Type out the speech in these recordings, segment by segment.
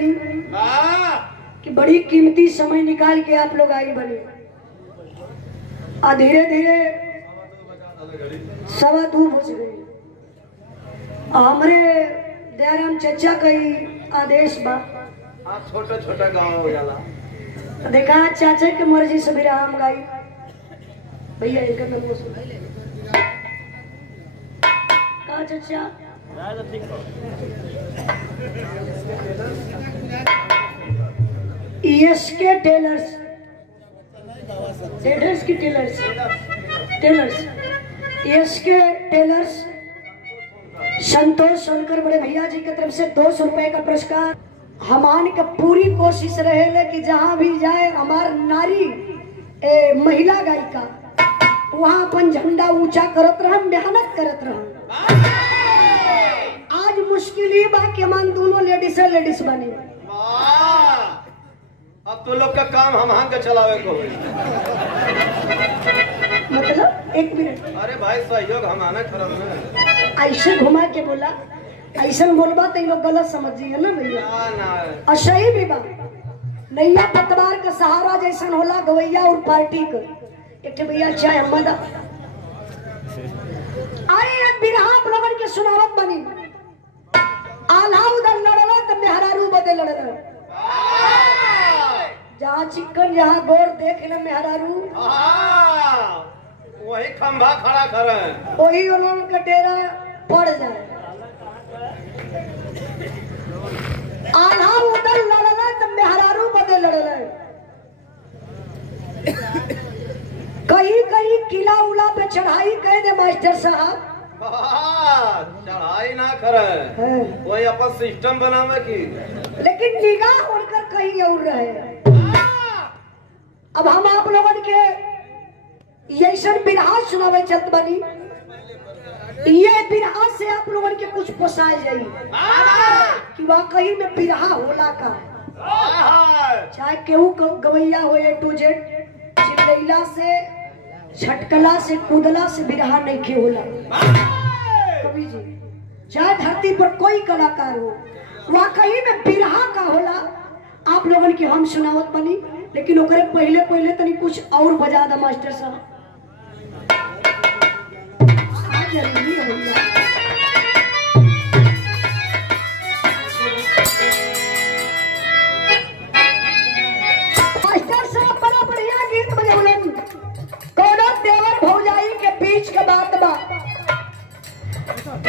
कि बड़ी कीमती समय निकाल के आप लोग आई बने। धीरे धीरे 2:15 बज गई। हमरे दयाराम चचा कई आदेश बा छोटा छोटा गाँव हो जाला। देखा चाचा के मर्जी से विराम गाई भैया इनका नमो कहा चचा ESK टेलर्स की tailors ESK tailors Santosh Sonkar बड़े भैया जी की तरफ से 200 रुपए का पुरस्कार। हमान का पूरी कोशिश रहे कि जहां भी जाए हमार नारी महिला गायिका वहां अपन झंडा ऊंचा करत रह, मेहनत करत रह। आज मुश्किल ही बा कि हमान दोनों लेडीज बने। अब तो लोग का काम हम के चलावे को मतलब एक मिनट। अरे भाई सहयोग हम आना खराब है। ऐसे घुमा के बोला, ऐसा बोलबा तो लोग गलत समझिए ना भैया। और सही भी बा। नैया पतवार का सहारा जैसा होला गवैया और पार्टी का। एक भैया चाहे अहमद आई एक बिरहा प्रवन के सुनावत बनी। आल्हा उधर लड़ल तो मेहरारू बदे लड़ल। जहाँ चिकन जहाँ गोर देख ले मेहरारू वही खंभा खड़ा करे, वही उन्होंने का डेरा पड़ जाए। आल्हा उधर लड़ल तो मेहरारू बदे लड़ल। कहीं कहीं किला उला पे चढ़ाई कह दे मास्टर साहब। चढ़ाई ना करे, कोई अपन सिस्टम बनावे की, लेकिन निगाह उनकर कहीं और रहे। अब हम आप लोगों के ऐसा बिरहा सुनावे चलत बनी। ये बिरहा से आप लोगों के कुछ पोसाए जाई कि वाकई में बिरहा होला का। चाहे केहू गवैया हो A to Z, चिल्लैला से छटकला से कूदला से बिरहा नहीं के होला। कवि जी चाहे धरती पर कोई कलाकार हो वाकई में बिरहा का होला। आप लोगों की हम सुनावत बनी, लेकिन ओकरे पहले तनी कुछ और बजा दा मास्टर साहब। जरूरी है भैया। मास्टर साहब बड़ा बढ़िया गीत बजौलन। कोनो देवर भौजाई के बीच के बात बा।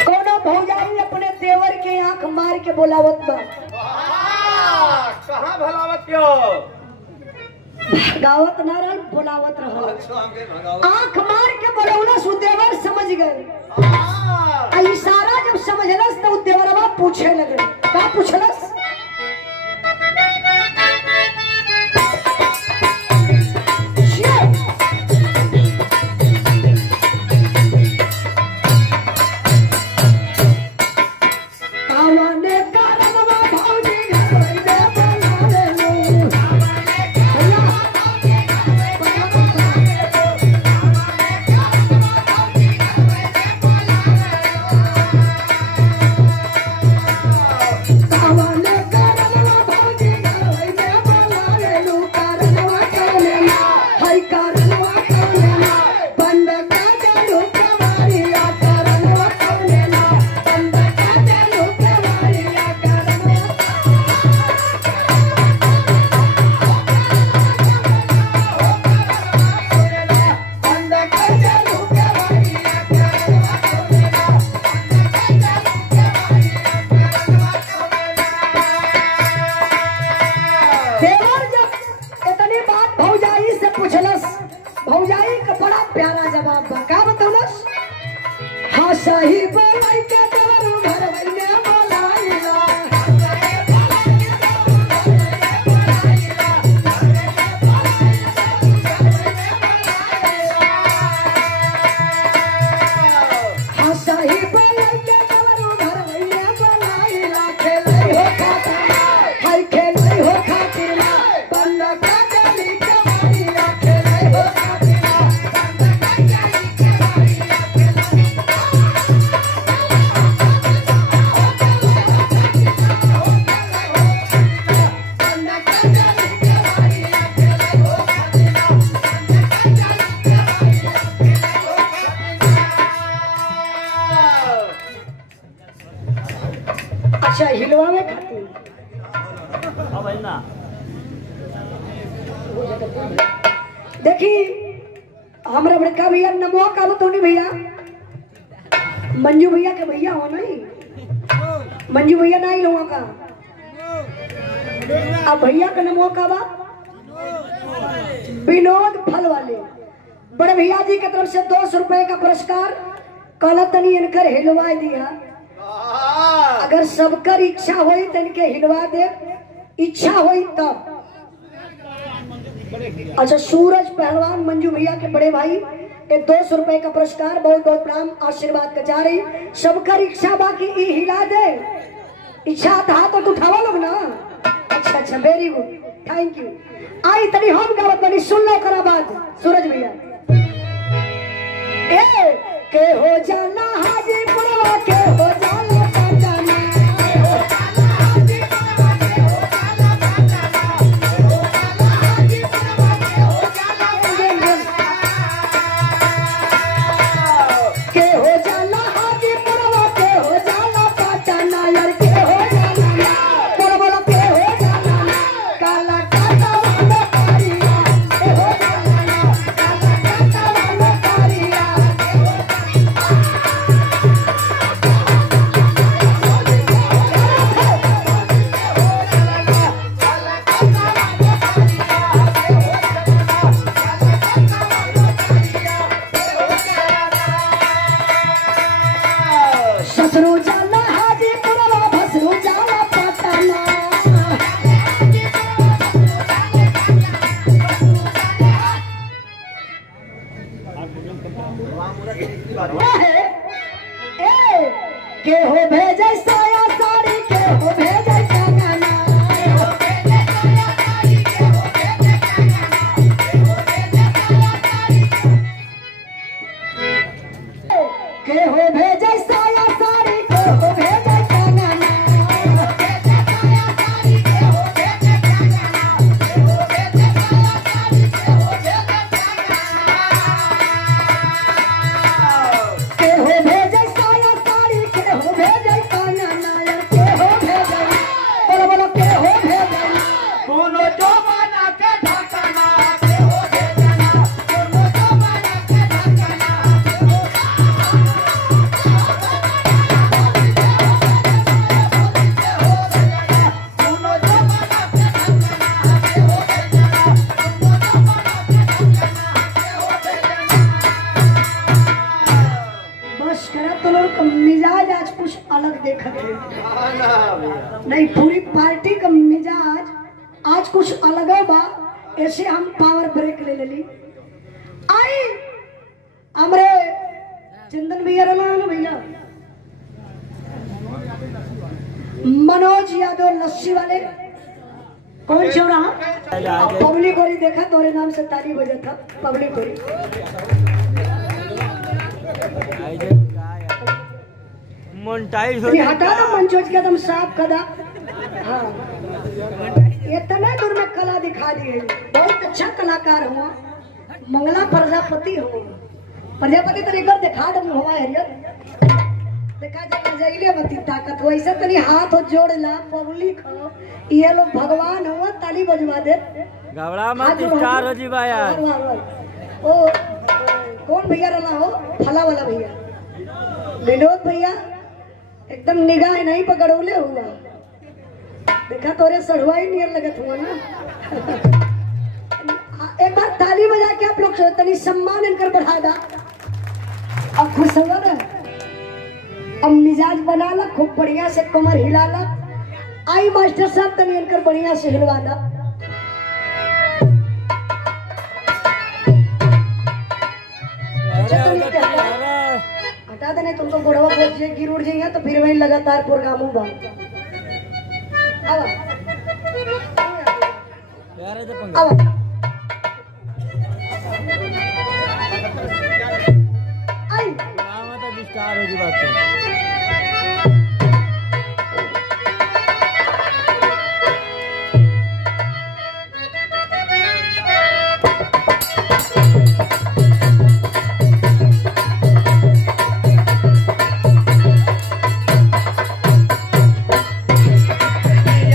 कोनो भौजाई अपने देवर के आंख मार के बोलावत बा। कहाँ भलावत क्यों? गावत ना रहल, बोलावत रहल। आंख मार के बोलौला सुदेवर समझ गए। इशारा जब समझलस तो देवरवा पूछे लगे। का पूछलस? भौजाई का बड़ा प्यारा जवाब बा। का बतौलस? हाँ सही बोलाई के देवरू घर भइले बोलाइला। हाँ सही बोलाई के देवरू घर भइले बोलाइला। खेलै हो खातिर हाय खेलै हो खातिर बंद का चली के मारिया। खेलै हो खातिर बंद का चली के मारिया। देखी हमारा बड़का भैया नमो का बतौनी भैया मंजू भैया के भैया हो नहीं मंजू भैया नहीं लोगों का अब भैया का नमो का बा विनोद फल वाले बड़े भैया जी की तरफ से 200 रुपए का पुरस्कार कल तनी इनकर हिलवा दिया। अगर सबकर इच्छा हुई तो इनके हिलवा दे, इच्छा हुई तब। अच्छा सूरज पहलवान मंजू भैया के बड़े भाई ये 200 रुपए का पुरस्कार बहुत बहुत प्रणाम आशीर्वाद का जा रही। सबकर इच्छा बाकी हिला दे, इच्छा था तो उठावा लोग ना। अच्छा अच्छा वेरी गुड थैंक यू। आई तनी हम गावत बनी सुन लो करा बात सूरज भैया ए के हो जाना हाजीपुरवा के हो जाना पटना हो जाना हाजीपुरवा के हो जाना पटना हो जाना हाजीपुरवा के हो जाना के हो जाना हाजीपुरवा के हो जाना पटना यार के हो जाना बोलो बोलो के हो जाना काला काला वाला कारिया के हो जाना काला काला वाला कारिया ससुरो जाला हाजीपुरवा भसरो जाला पटना के हो भेजे साया साड़ी के हो भेजे कंगना के हो भेजे साया साड़ी के हो भेजे कंगना के हो भेजे साया साड़ी के हो भेजे कंगना के हो भेजे बोलो बोलो के हो भेजे कोनो जो बना के ढकना के हो भेजना कोनो जो बना के ढकना बस करा तो लोग का मिजाज आज कुछ अलग देखा थे नहीं पूरी पार्टी का मिजाज आज कुछ अलग है बा। ऐसे हम पावर ब्रेक ले ली आई हमरे चंदन भैया रला ना भैया मनोज यादव लस्सी वाले कौन चौराहा पब्लिक होली देखा तोरे नाम से ताली बजा था पब्लिक होली हटा दो मंचोज के एकदम साफ कदा। हाँ इतना दूर में कला दिखा दी है बहुत अच्छा कलाकार हुआ मंगला प्रजापति हो प्रजापति तो एक बार दिखा दे हुआ हरियर देखा जाए जैले बती ताकत वैसे तनी हाथ हो जोड़ ला पब्लिक हो ये लोग भगवान हो ताली बजवा दे घबरा मत स्टार हो जी भाई यार। ओ कौन भैया रहा हो फला वाला भैया विनोद भैया एकदम निगाह नहीं पकड़ोले हुआ देखा तोरे सड़वाई नियर लगत हुआ ना। एक बार ताली बजा के आप लोग तनी सम्मान इनकर बढ़ा दा अब खुश हुआ ना। अब मिजाज बना ला खूब बढ़िया से कमर हिला ला। आई मास्टर साहब तनी इनकर बढ़िया से हिलवा दा। हटा देने तुमको गोड़वा पहुंच जाए गिर उड़ जाएगा तो फिर वही लगातार प्रोग्राम होगा। स्टार हो जी बात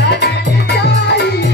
आई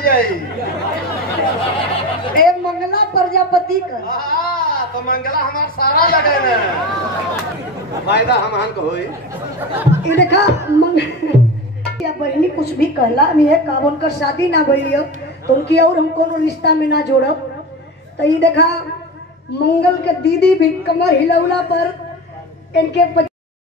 मिल जाई। ए मंगला प्रजापति का तो मंगला हमार सारा लगे ना फायदा हमहन को होई। ये देखा या बहनी कुछ भी कहला नहीं है कब उनकर शादी ना भइलियो तो उनकी और हम कोनो रिश्ता में ना जोड़ब। तो ये देखा मंगल के दीदी भी कमर हिलौला पर इनके